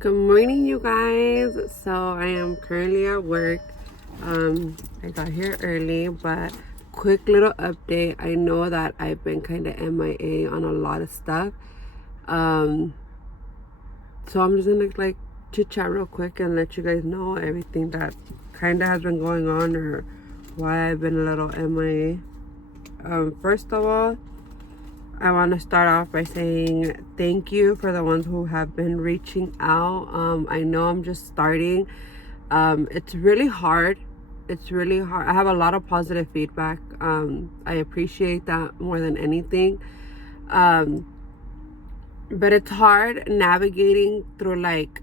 Good morning, you guys. So I am currently at work. I got here early, but quick little update. I know that I've been kind of MIA on a lot of stuff. Um, so I'm just gonna like chit chat real quick and let you guys know everything that kind of has been going on or why I've been a little MIA. First of all, I want to start off by saying thank you for the ones who have been reaching out. I know I'm just starting. It's really hard. It's really hard. I have a lot of positive feedback. I appreciate that more than anything. But it's hard navigating through like,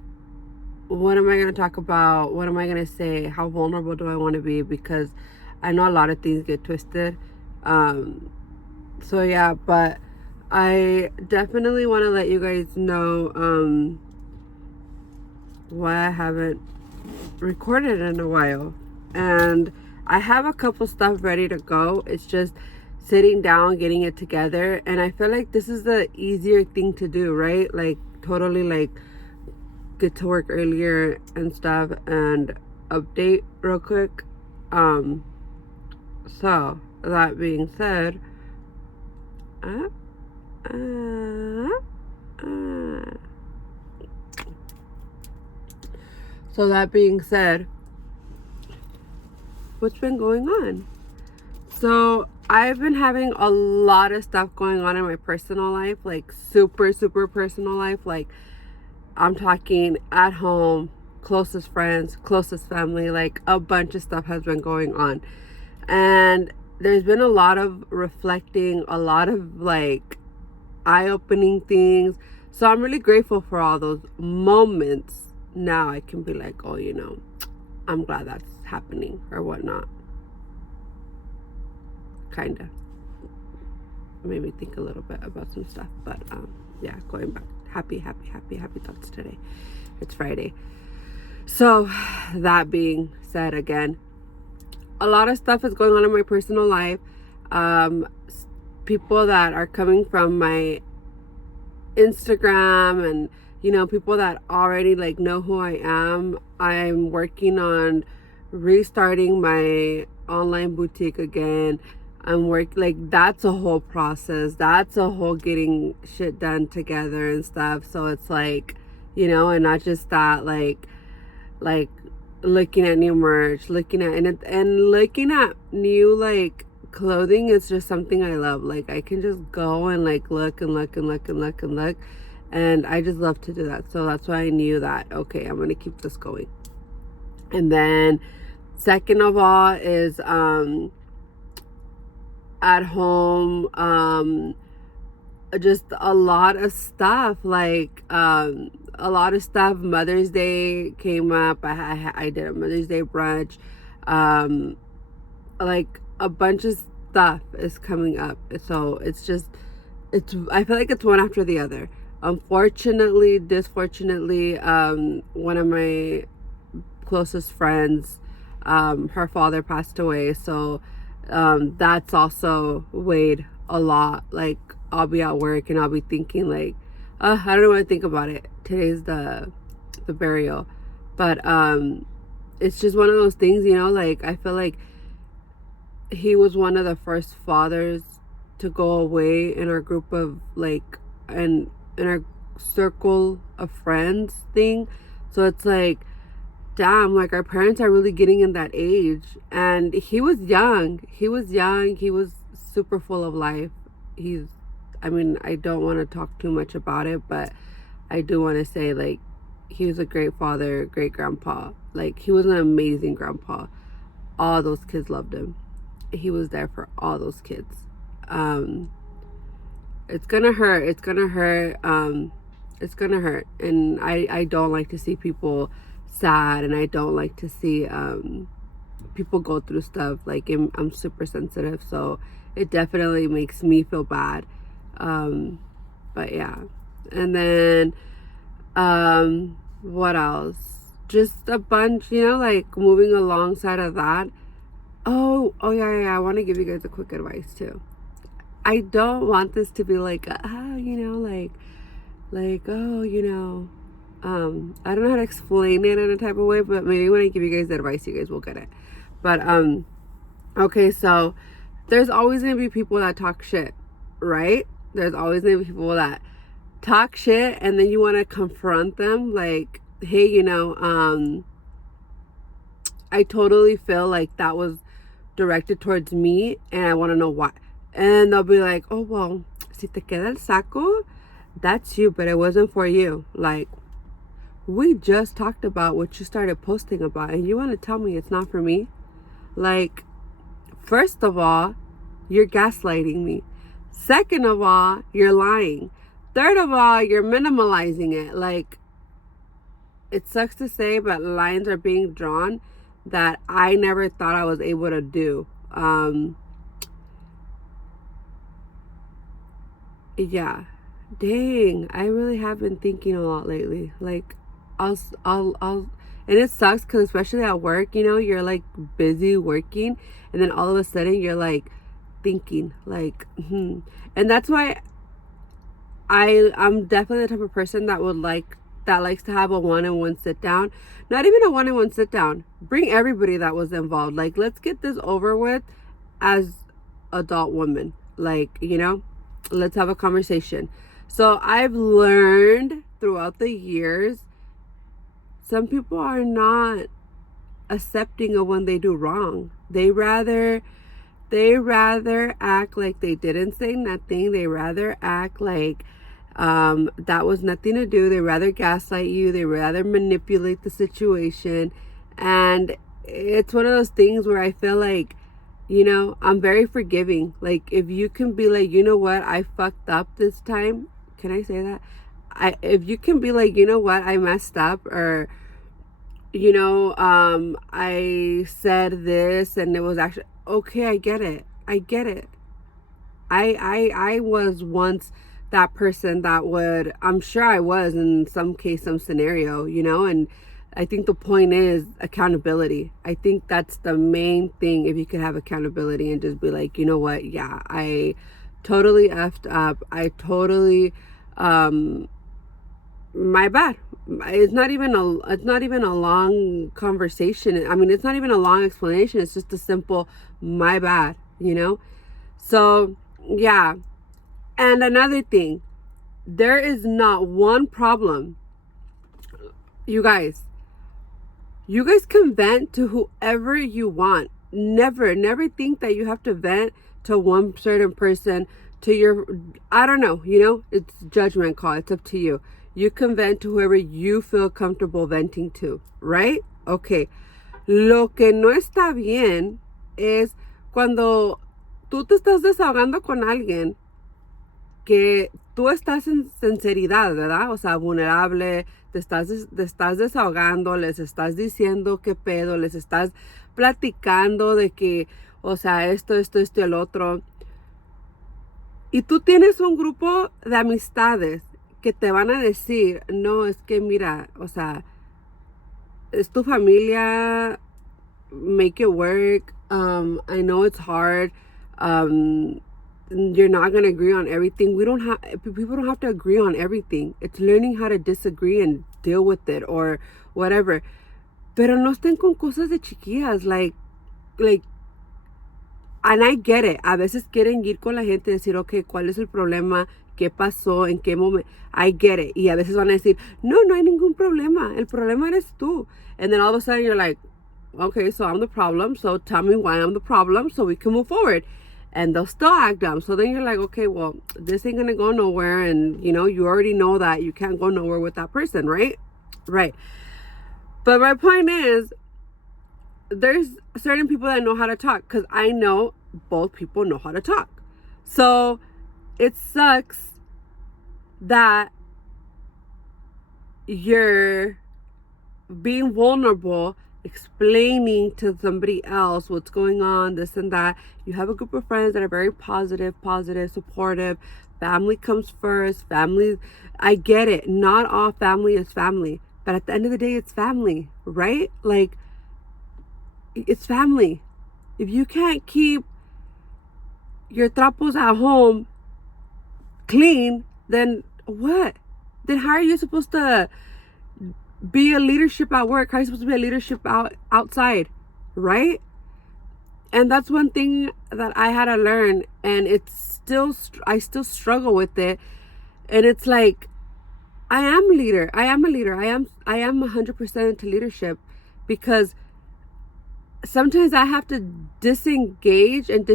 what am I going to talk about? What am I going to say? How vulnerable do I want to be? Because I know a lot of things get twisted. So yeah, but I definitely want to let you guys know why I haven't recorded in a while. And I have a couple stuff ready to go. It's just sitting down, getting it together. And I feel like this is the easier thing to do, right? Like totally like get to work earlier and stuff and update real quick. So that being said, so that being said, what's been going on? So I've been having a lot of stuff going on in my personal life, like super personal life. Like I'm talking at home, closest friends, closest family, like a bunch of stuff has been going on. And there's been a lot of reflecting, a lot of like eye-opening things. So I'm really grateful for all those moments. Now I can be like, oh, I'm glad that's happening or whatnot. Kind of made me think a little bit about some stuff. But yeah, going back. Happy thoughts today. It's Friday. So that being said, again, a lot of stuff is going on in my personal life. People that are coming from my Instagram and people that already like know who I am. I'm working on restarting my online boutique again. Like that's a whole process. That's a whole getting shit done together and stuff. So it's like, and not just that, like looking at new merch, looking at new like clothing is just something I love. Like I can just go and like look and I just love to do that. So that's why I knew that, okay, I'm gonna keep this going. And then second of all is at home, just a lot of stuff, like a lot of stuff. Mother's Day came up. I did a Mother's Day brunch. Like a bunch of stuff is coming up. So I feel like it's one after the other. Unfortunately, disfortunately, one of my closest friends, her father passed away. So that's also weighed a lot. Like I'll be at work and I'll be thinking like, I don't want to think about it. Today's the burial. But it's just one of those things, like I feel like he was one of the first fathers to go away in our group of like, and in our circle of friends thing. So it's like, damn, like our parents are really getting in that age. And he was young. He was super full of life. I don't want to talk too much about it, but I do want to say like he was a great father, great grandpa. Like he was an amazing grandpa. All those kids loved him. He was there for all those kids. It's gonna hurt. It's gonna hurt. And I don't like to see people sad, and I don't like to see people go through stuff. Like I'm super sensitive, so it definitely makes me feel bad. But yeah. And then what else? Just a bunch, like moving alongside of that. Oh yeah. I want to give you guys a quick advice too. I don't want this to be like, like, oh, I don't know how to explain it in a type of way, but maybe when I give you guys advice, you guys will get it. But okay, so there's always gonna be people that talk shit, right? There's always gonna be people that talk shit, and then you want to confront them, like, hey, I totally feel like that was directed towards me, and I want to know why. And they'll be like, oh well, si te queda el saco, that's you, but it wasn't for you. Like, we just talked about what you started posting about, and you want to tell me it's not for me? Like, first of all, you're gaslighting me. Second of all, you're lying. Third of all, you're minimalizing it. Like, it sucks to say, but lines are being drawn that I never thought I was able to do. Yeah. Dang, I really have been thinking a lot lately. Like, and it sucks because especially at work, you're like busy working, and then all of a sudden you're like thinking, like, and that's why I'm definitely the type of person that likes to have a one-on-one sit down. Not even a one-on-one sit down. Bring everybody that was involved. Like, let's get this over with as adult women. Like, let's have a conversation. So I've learned throughout the years, some people are not accepting of when they do wrong. They rather act like they didn't say nothing. They rather act like that was nothing to do. They rather gaslight you. They rather manipulate the situation. And it's one of those things where I feel like, I'm very forgiving. Like, if you can be like, you know what, I fucked up this time. Can I say that? If you can be like, you know what, I messed up, or I said this and it was actually okay. I get it. I was once that person that would, I'm sure I was in some case, some scenario, and I think the point is accountability. I think that's the main thing. If you could have accountability and just be like, you know what, yeah, I totally effed up. I totally, my bad. It's not even a long conversation. I mean, it's not even a long explanation. It's just a simple my bad, So, yeah. And another thing, there is not one problem. You guys can vent to whoever you want. Never think that you have to vent to one certain person, I don't know, it's judgment call. It's up to you. You can vent to whoever you feel comfortable venting to, right? Okay. Lo que no está bien es cuando tú te estás desahogando con alguien que tú estás en sinceridad, ¿verdad? O sea, vulnerable, te estás desahogando, les estás diciendo qué pedo, les estás platicando de que, o sea, esto y el otro. Y tú tienes un grupo de amistades que te van a decir, no, es que mira, o sea, es tu familia, make it work. I know it's hard. You're not going to agree on everything. People don't have to agree on everything. It's learning how to disagree and deal with it or whatever. Pero no estén con cosas de chiquillas, like, and I get it. A veces quieren ir con la gente y decir, okay, ¿cuál es el problema? ¿Qué pasó? ¿En qué momento? I get it. Y a veces van a decir, no hay ningún problema. El problema eres tú. And then all of a sudden you're like, okay, so I'm the problem. So tell me why I'm the problem so we can move forward. And they'll still act dumb. So then you're like, okay, well, this ain't going to go nowhere. And, you already know that you can't go nowhere with that person, right? Right. But my point is, there's certain people that know how to talk, because I know both people know how to talk. So it sucks that you're being vulnerable, explaining to somebody else what's going on, this and that. You have a group of friends that are very positive, supportive. Family comes first. Family, I get it. Not all family is family. But at the end of the day, it's family, right? Like, it's family. If you can't keep your trapos at home clean, then what? Then how are you supposed to be a leadership at work? How are you supposed to be a leadership outside, right? And that's one thing that I had to learn, and I still struggle with it. And it's like, I am a leader. I am 100% into leadership, because sometimes I have to disengage and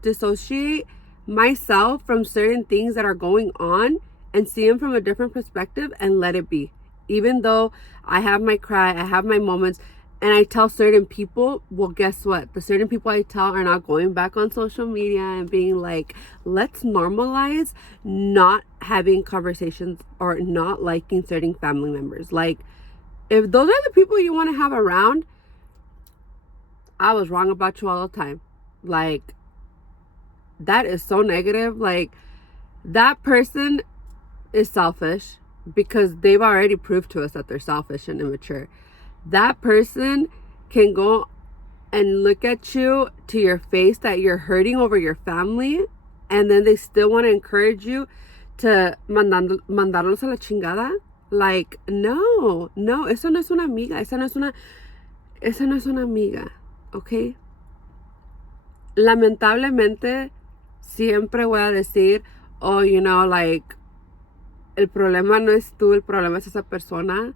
dissociate myself from certain things that are going on and see them from a different perspective and let it be. Even though I have my cry, I have my moments, and I tell certain people, well, guess what? The certain people I tell are not going back on social media and being like, let's normalize not having conversations or not liking certain family members. Like, if those are the people you want to have around, I was wrong about you all the time. Like, that is so negative. Like, that person is selfish because they've already proved to us that they're selfish and immature. That person can go and look at you to your face that you're hurting over your family, and then they still want to encourage you to mandarlos a la chingada. Like, no, eso no es una amiga, esa no es una amiga, ¿ok? Lamentablemente, siempre voy a decir, oh, like, el problema no es tú, el problema es esa persona.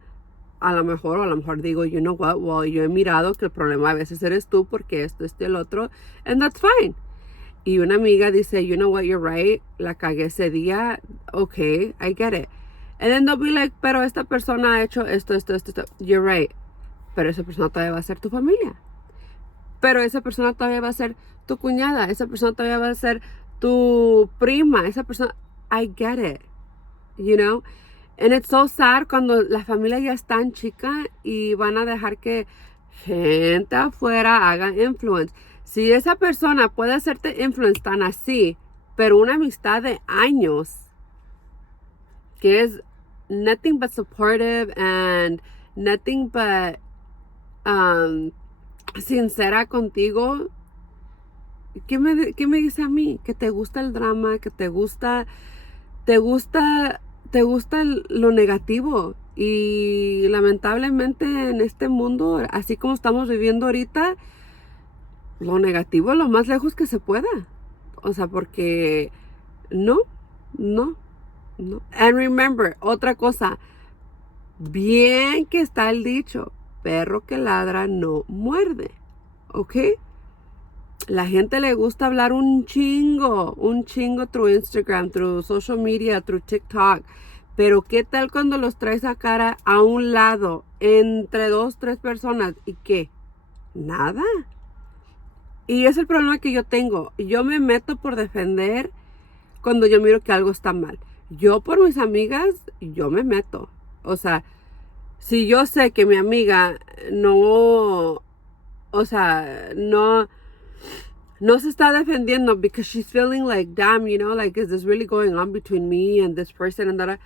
A lo mejor digo, you know what, well, yo he mirado que el problema a veces eres tú porque esto, el otro, and that's fine. Y una amiga dice, you know what, you're right, la cagué ese día, okay, I get it. And then they'll be like, pero esta persona ha hecho esto. You're right, pero esa persona todavía va a ser tu familia. Pero esa persona todavía va a ser tu cuñada, esa persona todavía va a ser tu prima, esa persona, I get it, you know? And it's so sad cuando la familia ya es tan chica y van a dejar que gente afuera haga influence. Si esa persona puede hacerte influence tan así, pero una amistad de años que es nothing but supportive and nothing but sincera contigo, ¿qué me dice a mí? Que te gusta el drama, que te gusta lo negativo. Y lamentablemente en este mundo, así como estamos viviendo ahorita, lo negativo es lo más lejos que se pueda. O sea, porque no. And remember, otra cosa, bien que está el dicho, perro que ladra no muerde, ¿ok? La gente le gusta hablar un chingo through Instagram, through social media, through TikTok. Pero ¿qué tal cuando los traes a cara a un lado, entre 2, 3 personas? ¿Y qué? Nada. Y es el problema que yo tengo. Yo me meto por defender cuando yo miro que algo está mal. Yo por mis amigas, yo me meto. O sea, si yo sé que mi amiga no se está defendiendo because she's feeling like, damn, like, is this really going on between me and this person and that,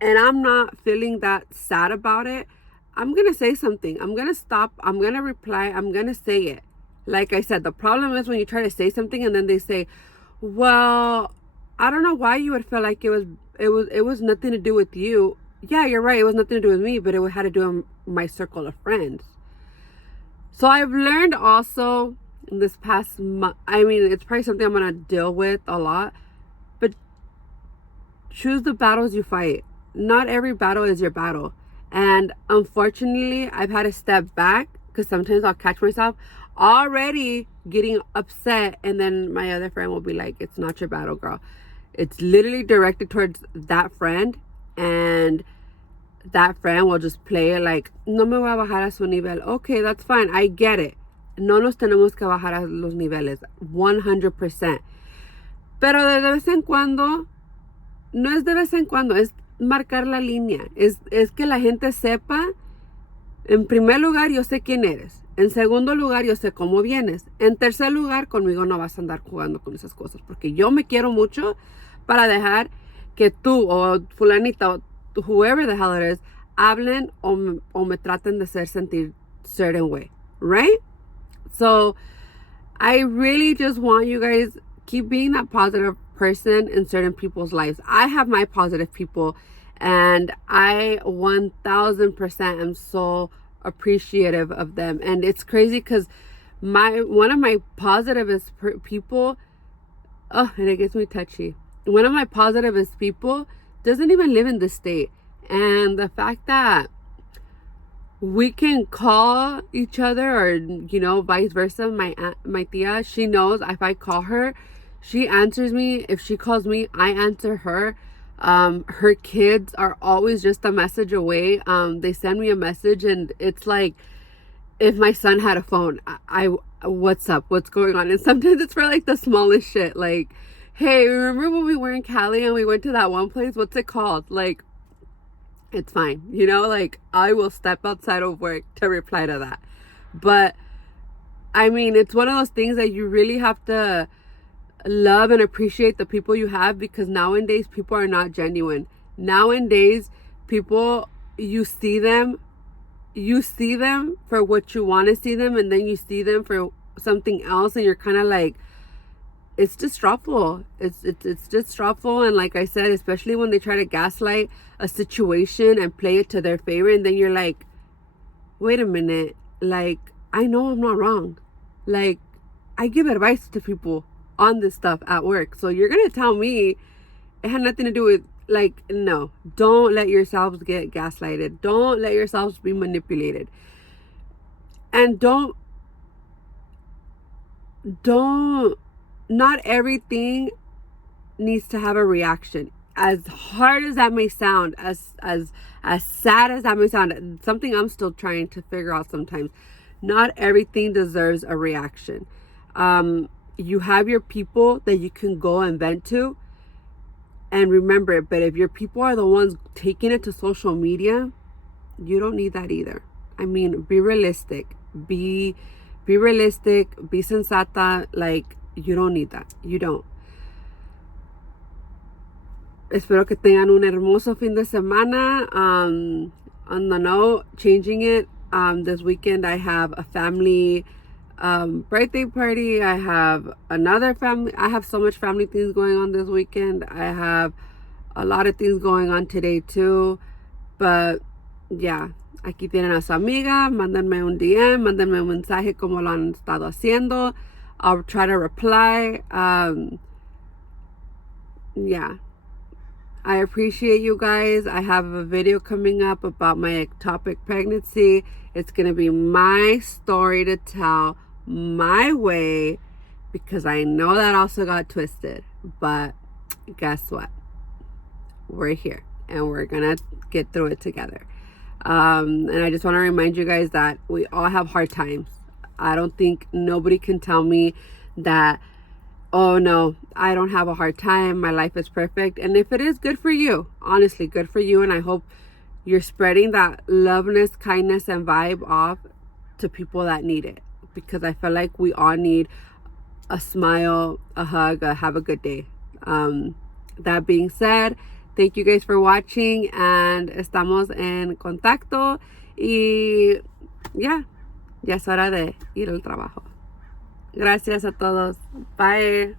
and I'm not feeling that sad about it, I'm going to say something. I'm going to stop. I'm going to reply. I'm going to say it. Like I said, the problem is when you try to say something and then they say, well, I don't know why you would feel like it was nothing to do with you. Yeah, you're right. It was nothing to do with me, but it had to do with my circle of friends. So I've learned also this past month, I mean, it's probably something I'm going to deal with a lot, but choose the battles you fight. Not every battle is your battle. And unfortunately, I've had to step back because sometimes I'll catch myself already getting upset, and then my other friend will be like, it's not your battle, girl. It's literally directed towards that friend, and that friend will just play it like, no me voy a bajar a su nivel. Okay, that's fine. I get it. No nos tenemos que bajar a los niveles. 100%. Pero de vez en cuando, no es de vez en cuando, es marcar la línea. Es que la gente sepa, en primer lugar, yo sé quién eres. En segundo lugar, yo sé cómo vienes. En tercer lugar, conmigo no vas a andar jugando con esas cosas. Porque yo me quiero mucho para dejar que tú o fulanita o whoever the hell it is, hablen o me traten de hacer sentir certain way. Right? So, I really just want you guys keep being that positive person in certain people's lives. I have my positive people, And I 1000% am so appreciative of them. And it's crazy because one of my positivist people, oh, and it gets me touchy. One of my positivist people doesn't even live in the state. And the fact that we can call each other, or vice versa. My tia, she knows if I call her, she answers me. If she calls me, I answer her. Her kids are always just a message away. They send me a message, and it's like if my son had a phone. I what's up? What's going on? And sometimes it's for like the smallest shit. Like, hey, remember when we were in Cali and we went to that one place? What's it called? Like, it's fine. Like, I will step outside of work to reply to that. But I mean, it's one of those things that you really have to love and appreciate the people you have, because nowadays people are not genuine. Nowadays, people, you see them for what you want to see them, and then you see them for something else, and you're kind of like, it's distrustful. It's distrustful. And like I said, especially when they try to gaslight a situation and play it to their favor, and then you're like, wait a minute, like, I know I'm not wrong. Like, I give advice to people on this stuff at work, so you're gonna tell me it had nothing to do with, like, no. Don't let yourselves get gaslighted. Don't let yourselves be manipulated. And don't not everything needs to have a reaction. As hard as that may sound, as sad as that may sound, something I'm still trying to figure out sometimes. Not everything deserves a reaction. You have your people that you can go and vent to, and remember it. But if your people are the ones taking it to social media, you don't need that either. I mean, be realistic. Be realistic. Be sensata. Like, you don't need that. You don't. Espero que tengan un hermoso fin de semana. On the note, changing it, this weekend I have a family birthday party. I have so much family things going on this weekend. I have a lot of things going on today too. But yeah, aquí tienen a su amiga. Mándenme un DM, mándenme un mensaje como lo han estado haciendo. I'll try to reply. Yeah, I appreciate you guys. I have a video coming up about my ectopic pregnancy. It's gonna be my story to tell my way, because I know that also got twisted. But guess what? We're here and we're gonna get through it together. And I just want to remind you guys that we all have hard times. I don't think nobody can tell me that, oh no, I don't have a hard time, my life is perfect. And if it is, good for you. Honestly, good for you. And I hope you're spreading that loveness, kindness, and vibe off to people that need it, because I feel like we all need a smile, a hug, a have a good day. That being said, thank you guys for watching, and estamos en contacto. Y ya es hora de ir al trabajo. Gracias a todos. Bye.